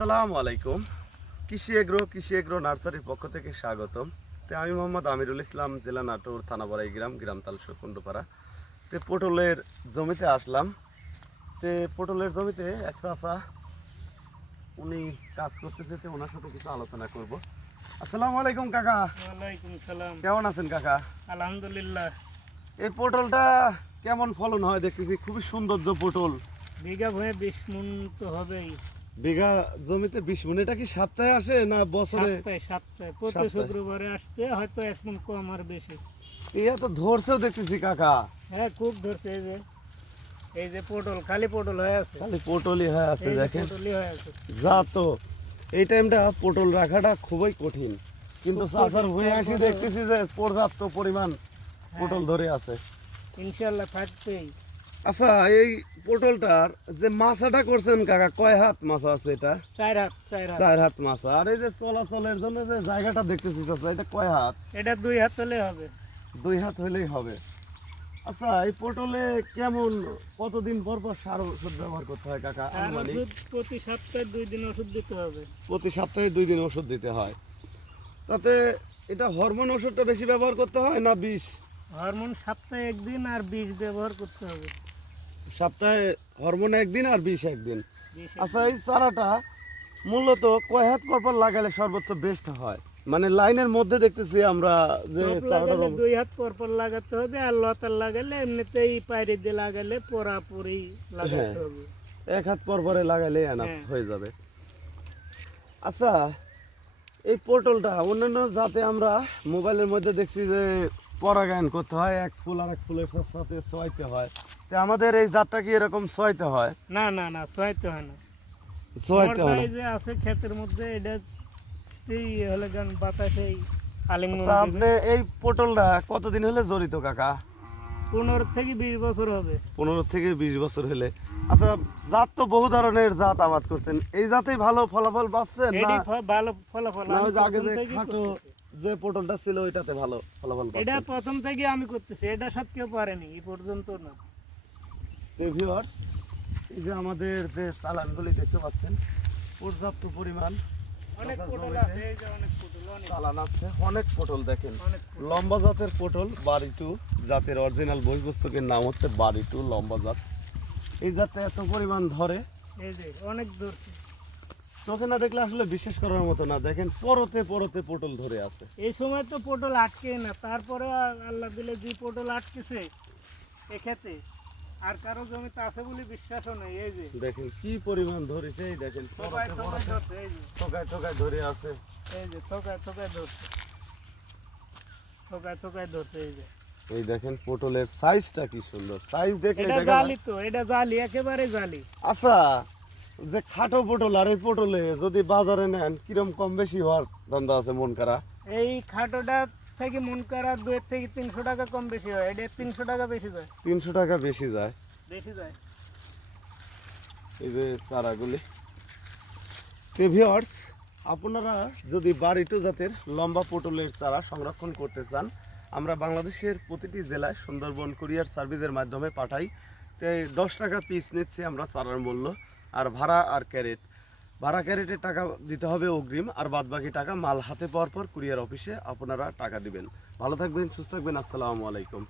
আসসালামু আলাইকুম। কৃষি এগ্রো নার্সারির পক্ষ থেকে স্বাগতম। তো আমি মোহাম্মদ আমিরুল ইসলাম, জেলা নাটোর, থানা বড়াই গ্রাম তালসর কুণ্ডপাড়া। তো পটলের জমিতে আসলাম। তো পটলের জমিতে এক চাচা উনি কাজ করতেছে, তো ওনার সাথে কিছু আলোচনা করব। আসসালামু আলাইকুম কাকা। ওয়ালাইকুম সালাম। কেমন আছেন কাকা? আলহামদুলিল্লাহ। এই পটলটা কেমন ফলন হয় দেখতেছি, খুবই সৌন্দর্য পটল। বিঘা ভয়ে 20 মণ তো হবেই। বিঘা জমিতে 20 মণ। এটা কি সপ্তাহে আসে না বছরে? সপ্তাহে প্রতি সপ্তাহে। শুক্রবারে আসতে হয়তো 1 মণ কম আর বেশি। ইয়া তো ধরছেও দেখতেছি কাকা। হ্যাঁ, খুব ধরছে। এই যে পটল, খালি পটল হয়ে আছে। খালি পটলই হয়ে আছে, এই যে দেখেন। পটলই হয়ে আছে। যা তো এই টাইমটা পটল রাখাটা খুবই কঠিন, কিন্তু খুব চাষার কঠিন, হয়ে আসি তারপরেও- দেখতেছি যে পর্যাপ্ত পরিমাণ পটল ধরে আছে। ইনশাআল্লাহ থাকবেই। আচ্ছা, এই পটলটার যে মাছাটা করছেন কাকা, কয় হাত মাছা আছে এটা? 4 হাত। 4 হাত মাছা। আর এই যে চলাচলের জন্য যে জায়গাটা দেখতেছি চাচা, এটা কয় হাত? এটা 2 হাত হলে হবে। 2 হাত হলেই হবে। আচ্ছা, এই পটলে কেমন কতদিন পর পর সার ওষুধ ব্যবহার করতে হয় কাকা? আর আনুমানিক ওষুধ প্রতি সপ্তাহে 2 দিন ওষুধ দিতে হবে। প্রতি সপ্তাহে 2 দিন ওষুধ দিতে হয়। তাতে এটা হরমোন ওষুধটা বেশি ব্যবহার করতে হয় না বিষ? হরমোন সপ্তাহে 1 দিন আর বিষ ব্যবহার করতে হবে। সপ্তাহে হরমোন 1 দিন আর বিষ 1 দিন। বিষ আচ্ছা, এই চারাটা মূলত কয় হাত পর পর লাগালে সর্বোচ্চ বেস্ট হয়? মানে লাইনের মধ্যে দেখতেছি আমরা যে টপ চারাটা লাগালে 2 হাত পর পর লাগাতে হবে, আর লতার লাগালে এমনিতেই পাইরে দিয়ে লাগালে পরাপরি লাগাতে হবে। 1 হাত পর পরে লাগালে এনাফ হ্যাঁ। হয়ে যাবে। আচ্ছা, এই পটলটা অন্যান্য জাতে আমরা মোবাইলের মধ্যে দেখছি যে পরাগায়ন করতে হয়, এক ফুল আর এক ফুলের সাথে ছোঁয়াইতে হয়। তো আমাদের এই জাতটা কি এরকম ছোঁয়াইতে হয়? না না না, ছোঁয়াইতে হয় না। ছোঁয়াইতে হয় না। এই যে আছে ক্ষেতের মধ্যে, এটা হলে গান বাতাসেই আলিঙ্গন আচ্ছা, দিবে। আপনি এই পটলটা কতদিন হলে জড়িত কাকা? 15 থেকে 20 বছর হবে। 15 থেকে 20 বছর হলে। আচ্ছা, জাত তো বহু ধরনের জাত আবাদ করছেন, এই জাতেই ভালো ফলাফল পাচ্ছেন না? এডি ভালো ফলাফল। না আমি ওই যে আগে প্রথম যে থেকেই খাটো করতেছি। যে পটলটা ছিল ওইটাতে ভালো ফলাফল এটা পাচ্ছেন? প্রথম থেকে আমি করতেছি, এটা সাথে কেউ পারেনি এই পর্যন্ত না। তো ভিউয়ার্স, এই যে আমাদের যে চালানগুলি দেখতে পাচ্ছেন, পর্যাপ্ত পরিমাণ অনেক চাষার পটল জমিতে আছে, এই যে অনেক পটল, অনেক চালান আছে। অনেক পটল দেখেন, অনেক পটল। লম্বা জাতের পটল। বাড়িটু জাতের অরিজিনাল বহিঃপুস্তকের নাম হচ্ছে বাড়িটু লম্বা জাত। এই জাতটা এত পরিমাণ ধরে, এই যে অনেক ধরছে। চোখে না দেখলে আসলে বিশ্বাস করার মতো না। দেখেন, পরতে পরতে পটল ধরে আছে। এই সময় তো পটল আটকে না, তারপরে আল্লাহ দিলে যে পটল আটকেছে এক্ষেত্রে আর কারো জমিতে আছে বলে বিশ্বাসও নেই। এই যে দেখেন কি পরিমাণ ধরেছে, এই দেখেন থোকায় পরতে থোকায় পরতে ধরছে, এই যে ঠোকায় ঠোকায় ধরে আছে। এই যে থোকায় থোকায় ধরছে, থোকায় থোকায় ধরছে। এই যে এই দেখেন পটলের সাইজটা কি সুন্দর, সাইজ দেখলে এটা দেখা যায়। জালি, তো এটা জালি, একেবারে জালি। আচ্ছা, যে খাটো পটল আর এই পটলে যদি বাজারে নেন, কিরম কম বেশি হওয়ার ধান্দা আছে মন করা? এই খাটোটা থেকে মন করা 2 থেকে 300 টাকা কম বেশি হয়, এটা 300 টাকা বেশি যায়। 300 টাকা বেশি যায়। বেশি যায়। এই যে চারাগুলি। তো ভিউয়ার্স, আপনারা যদি বাড়িটু জাতের লম্বা পটলের চারা সংরক্ষণ করতে চান, আমরা বাংলাদেশের প্রতিটি জেলায় সুন্দরবন কুরিয়ার সার্ভিসের মাধ্যমে পাঠাই। তো 10 টাকা পিস নিচ্ছি আমরা চারার মূল্য। আর ভাড়া আর ক্যারেট, ভাড়া ক্যারেটের টাকা দিতে হবে অগ্রিম, আর বাদ বাকি টাকা মাল হাতে পাওয়ার পর কুরিয়ার অফিসে আপনারা টাকা দিবেন। ভালো থাকবেন, সুস্থ থাকবেন। আসসালামু আলাইকুম।